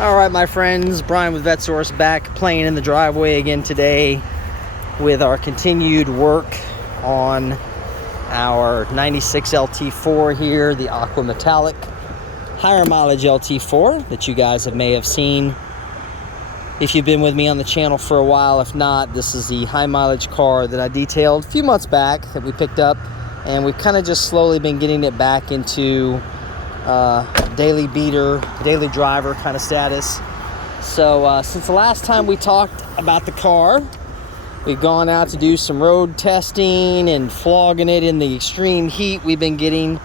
All right, my friends, Brian with VetteSource back playing in the driveway again today with our continued work on our 96 LT4 here, the aqua metallic higher mileage LT4 that you guys may have seen if you've been with me on the channel for a while. If not, this is the high mileage car that I detailed a few months back that we picked up, and we've kind of just slowly been getting it back into daily beater, daily driver kind of status. So since the last time we talked about the car, we've gone out to do some road testing and flogging it in the extreme heat we've been getting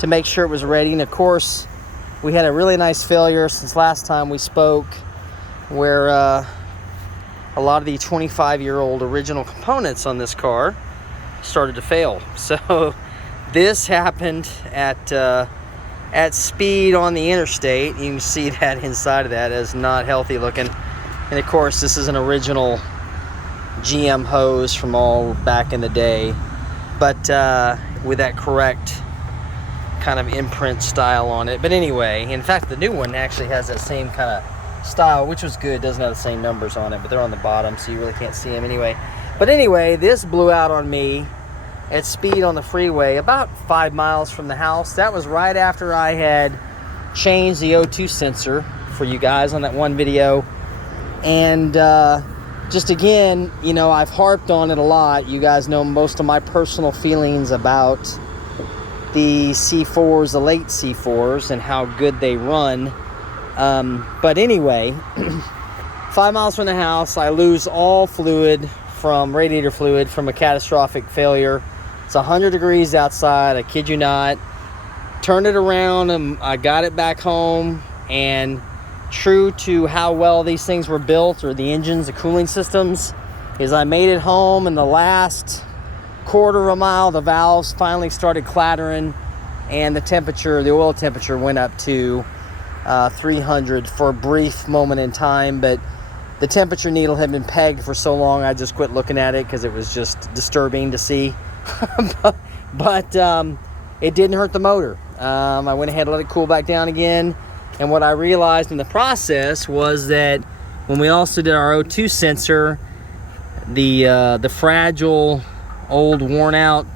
to make sure it was ready. And of course, we had a really nice failure since last time we spoke, where a lot of the 25-year-old original components on this car started to fail. So this happened at speed on the interstate. You can see that inside of that is not healthy looking. And of course, this is an original GM hose from all back in the day, but with that correct kind of imprint style on it. But anyway, in fact, the new one actually has that same kind of style, which was good. It doesn't have the same numbers on it, but they're on the bottom, so you really can't see them anyway. But anyway, this blew out on me at speed on the freeway about 5 miles from the house. That was right after I had changed the O2 sensor for you guys on that one video. And just again, you know, I've harped on it a lot. You guys know most of my personal feelings about the C4s, the late C4s, and how good they run. But anyway, 5 miles from the house, I lose all fluid from radiator fluid from a catastrophic failure. It's 100 degrees outside, I kid you not. Turned it around and I got it back home, and true to how well these things were built, or the engines, the cooling systems, is I made it home, and the last quarter of a mile, the valves finally started clattering, and the temperature, the oil temperature, went up to 300 for a brief moment in time. But the temperature needle had been pegged for so long, I just quit looking at it because it was just disturbing to see. but it didn't hurt the motor. I went ahead and let it cool back down again. And what I realized in the process was that when we also did our O2 sensor, the fragile, old, worn-out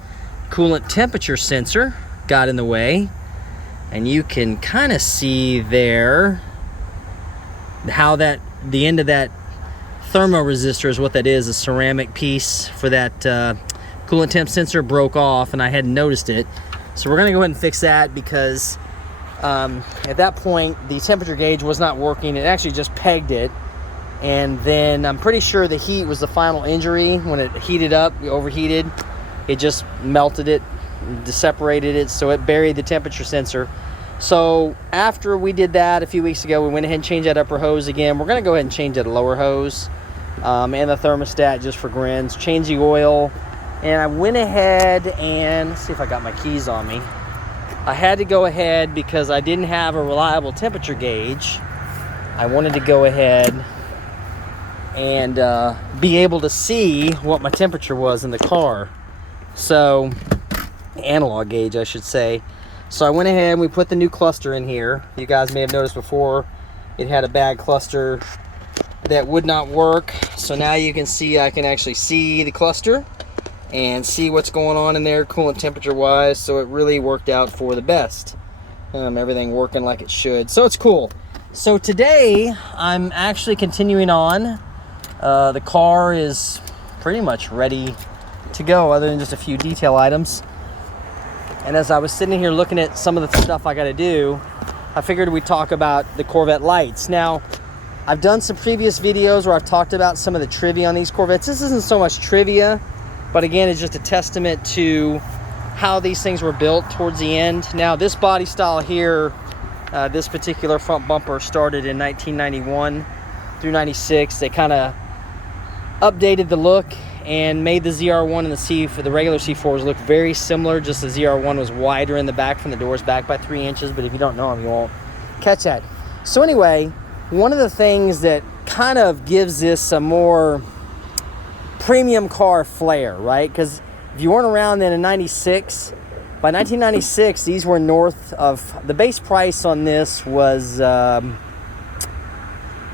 coolant temperature sensor got in the way. And you can kind of see there how that the end of that thermoresistor is what that is, a ceramic piece for that coolant temp sensor broke off, and I hadn't noticed it. So we're gonna go ahead and fix that, because at that point the temperature gauge was not working. It actually just pegged it, and then I'm pretty sure the heat was the final injury. When it heated up, we overheated, it just melted it, separated it, so it buried the temperature sensor. So after we did that a few weeks ago, we went ahead and changed that upper hose again. We're gonna go ahead and change that lower hose and the thermostat just for grins, change the oil. And I went ahead and, let's see if I got my keys on me. I had to go ahead because I didn't have a reliable temperature gauge. I wanted to go ahead and be able to see what my temperature was in the car. So, analog gauge, I should say. So I went ahead and we put the new cluster in here. You guys may have noticed before it had a bad cluster that would not work. So now you can see, I can actually see the cluster and see what's going on in there coolant temperature wise. So it really worked out for the best. Everything working like it should. So it's cool. So today I'm actually continuing on. The car is pretty much ready to go, other than just a few detail items. And as I was sitting here looking at some of the stuff I got to do, I figured we'd talk about the Corvette lights. Now, I've done some previous videos where I've talked about some of the trivia on these Corvettes. This isn't so much trivia, but again, it's just a testament to how these things were built towards the end. Now, this body style here, this particular front bumper started in 1991 through 96. They kind of updated the look and made the ZR1 and the regular C4s look very similar. Just the ZR1 was wider in the back from the doors back by 3 inches, but if you don't know them, you won't catch that. So anyway, one of the things that kind of gives this a more premium car flair, right? Because if you weren't around then in 96, by 1996, these were north of, the base price on this was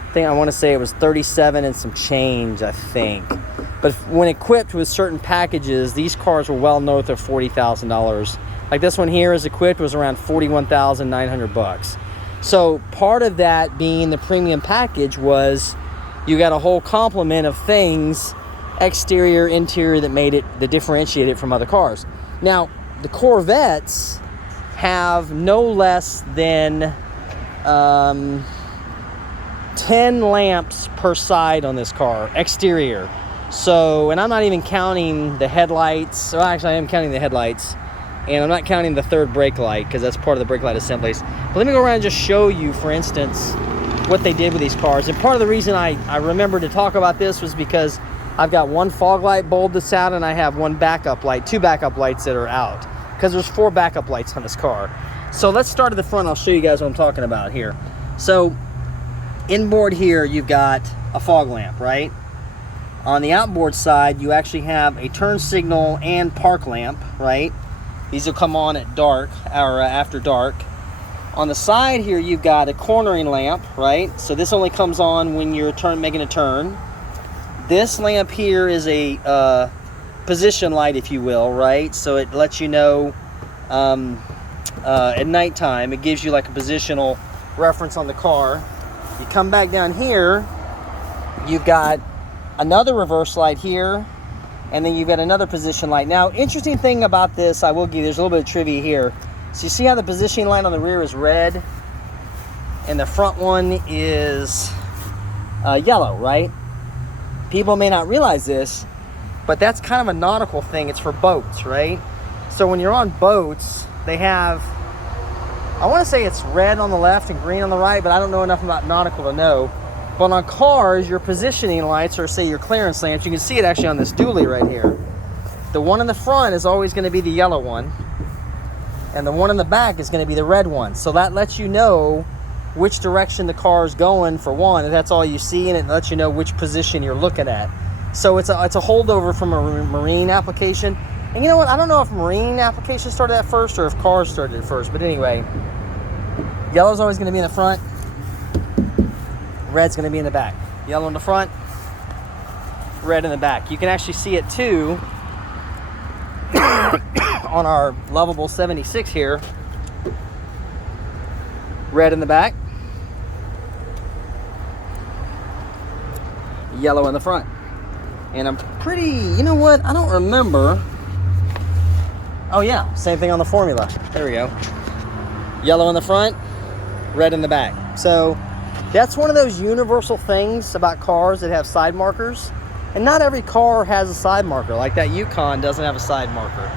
I think I want to say it was 37 and some change, I think. But when equipped with certain packages, these cars were well north of $40,000. Like this one here is equipped was around 41,900 bucks. So part of that being the premium package was you got a whole complement of things, exterior, interior, that differentiate it from other cars. Now, the Corvettes have no less than 10 lamps per side on this car, exterior. So, and I'm not even counting the headlights. Well, actually, I am counting the headlights. And I'm not counting the third brake light because that's part of the brake light assemblies. But let me go around and just show you, for instance, what they did with these cars. And part of the reason I remember to talk about this was because I've got one fog light bulb that's out and I have one backup light, two backup lights that are out. Because there's 4 backup lights on this car. So let's start at the front. I'll show you guys what I'm talking about here. So inboard here, you've got a fog lamp, right? On the outboard side, you actually have a turn signal and park lamp, right? These will come on at dark or after dark. On the side here, you've got a cornering lamp, right? So this only comes on when you're making a turn. This lamp here is a position light, if you will, right? So it lets you know at nighttime. It gives you like a positional reference on the car. You come back down here, you've got another reverse light here, and then you've got another position light. Now, interesting thing about this, I will give you, there's a little bit of trivia here. So you see how the positioning light on the rear is red, and the front one is yellow, right? People may not realize this, but that's kind of a nautical thing. It's for boats, right? So when you're on boats, they have, I want to say it's red on the left and green on the right, but I don't know enough about nautical to know. But on cars, your positioning lights, or say your clearance lamps, you can see it actually on this dually right here. The one in the front is always going to be the yellow one, and the one in the back is going to be the red one. So that lets you know which direction the car is going, for one, and that's all you see, and it lets you know which position you're looking at. So it's a holdover from a marine application. And you know what? I don't know if marine applications started that first or if cars started it first. But anyway, yellow's always going to be in the front. Red's going to be in the back. Yellow in the front, red in the back. You can actually see it too on our lovable 76 here. Red in the back, yellow in the front. And I'm pretty, you know what? I don't remember. Oh yeah, same thing on the Formula. There we go. Yellow in the front, red in the back. So that's one of those universal things about cars that have side markers. And not every car has a side marker. Like that Yukon doesn't have a side marker.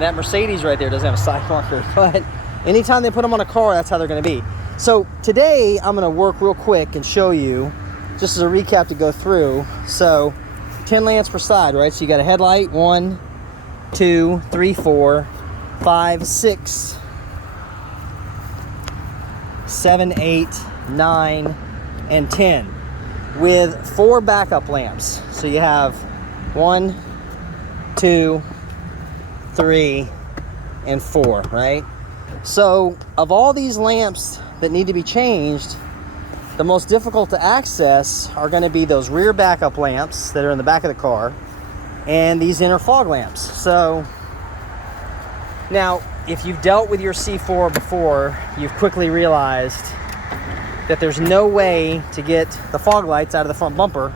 That Mercedes right there doesn't have a side marker. But anytime they put them on a car, that's how they're going to be. So today I'm going to work real quick and show you, just as a recap to go through. So 10 lamps per side, right? So you got a headlight, 1, 2, 3, 4, 5, 6, 7, 8, 9, and 10 with 4 backup lamps. So you have 1, 2, 3, and 4, right? So of all these lamps that need to be changed, the most difficult to access are going to be those rear backup lamps that are in the back of the car and these inner fog lamps. So now, if you've dealt with your C4 before, you've quickly realized that there's no way to get the fog lights out of the front bumper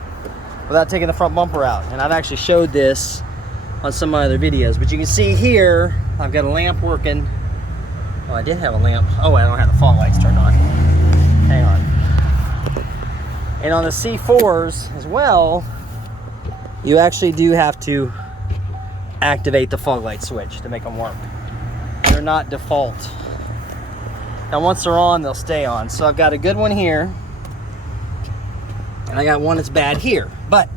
without taking the front bumper out. And I've actually showed this on some of my other videos. But you can see here, I've got a lamp working. Oh, I did have a lamp. Oh, I don't have the fog lights turned on. Hang on. And on the C4s as well, you actually do have to activate the fog light switch to make them work. They're not default. Now once they're on, they'll stay on. So I've got a good one here, and I got one that's bad here. But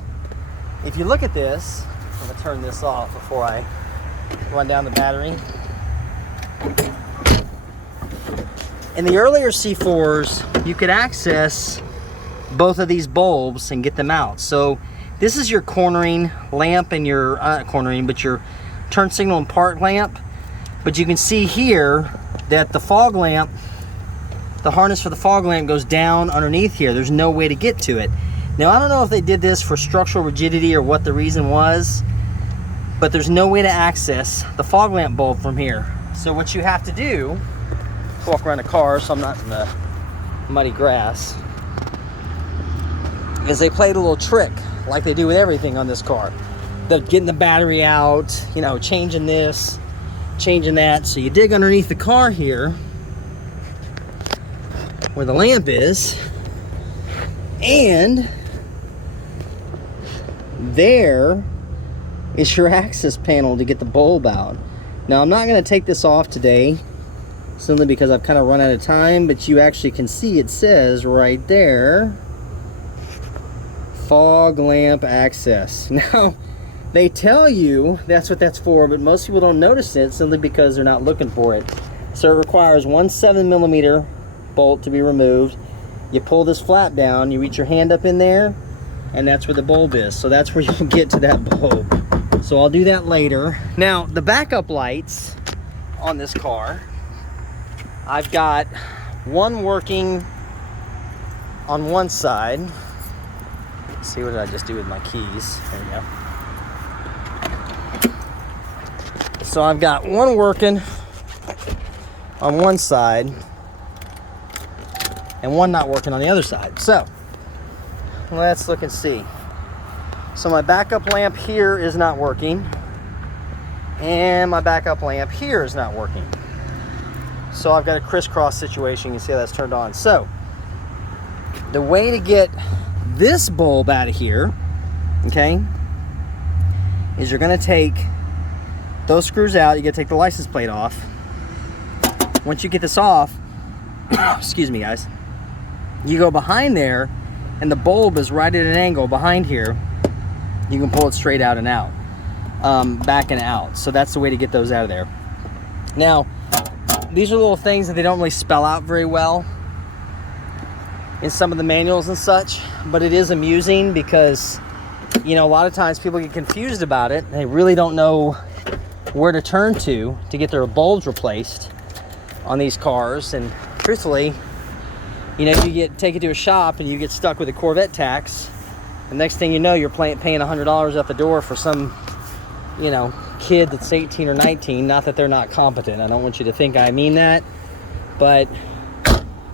if you look at this, I'm going to turn this off before I run down the battery. In the earlier C4s, you could access both of these bulbs and get them out. So this is your cornering lamp and your, but your turn signal and park lamp. But you can see here that the fog lamp the harness for the fog lamp goes down underneath here. There's no way to get to it. Now, I don't know if they did this for structural rigidity or what the reason was, but there's no way to access the fog lamp bulb from here. So what you have to do, walk around the car so I'm not in the muddy grass, is they played a little trick like they do with everything on this car. They're getting the battery out, you know, changing this, changing that. So you dig underneath the car here where the lamp is, and there is your access panel to get the bulb out. Now, I'm not going to take this off today simply because I've kind of run out of time, but you actually can see it says right there, fog lamp access. Now, they tell you that's what that's for, but most people don't notice it simply because they're not looking for it. So it requires one 7mm bolt to be removed. You pull this flap down, you reach your hand up in there, and that's where the bulb is. So that's where you'll get to that bulb. So I'll do that later. Now, the backup lights on this car, I've got one working on one side. Let's see, what did I just do with my keys? There we go. So I've got one working on one side and one not working on the other side. So let's look and see. So my backup lamp here is not working, and my backup lamp here is not working. So I've got a crisscross situation. You can see how that's turned on. So the way to get this bulb out of here, okay, is you're going to take those screws out. You got to take the license plate off. Once you get this off, excuse me guys, you go behind there, and the bulb is right at an angle behind here. You can pull it straight out and out, back and out. So that's the way to get those out of there. Now, these are little things that they don't really spell out very well in some of the manuals and such, but it is amusing because, you know, a lot of times people get confused about it. They really don't know where to turn to get their bulbs replaced on these cars. And truthfully, you know, you take it to a shop and you get stuck with a Corvette tax. The next thing you know, you're paying $100 at the door for some, you know, kid that's 18 or 19. Not that they're not competent. I don't want you to think I mean that, but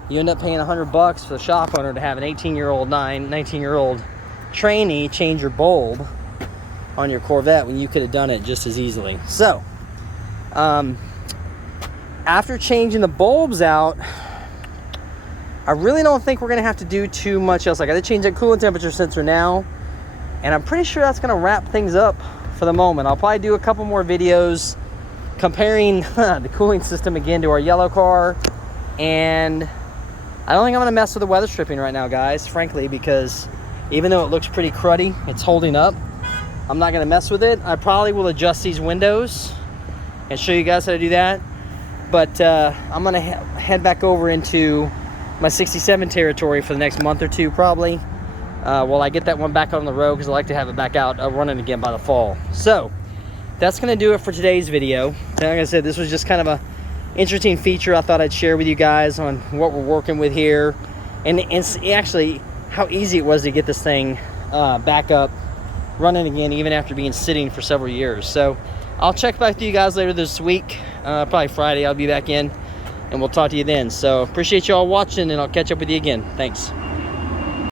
you end up paying $100 for the shop owner to have an 18-year-old, 19-year-old trainee change your bulb on your Corvette when you could have done it just as easily. So, after changing the bulbs out, I really don't think we're going to have to do too much else. I got to change that coolant temperature sensor now, and I'm pretty sure that's going to wrap things up for the moment. I'll probably do a couple more videos comparing the cooling system again to our yellow car, and I don't think I'm going to mess with the weather stripping right now, guys, frankly, because even though it looks pretty cruddy, it's holding up. I'm not going to mess with it. I probably will adjust these windows and show you guys how to do that, but I'm going to head back over into my 67 territory for the next month or two probably, while I get that one back on the road, because I like to have it back out running again by the fall. So that's going to do it for today's video. Like I said, this was just kind of a interesting feature I thought I'd share with you guys on what we're working with here, and actually how easy it was to get this thing back up running again, even after being sitting for several years. So I'll check back to you guys later this week, probably Friday. I'll be back in, and we'll talk to you then. So appreciate you all watching, and I'll catch up with you again. Thanks.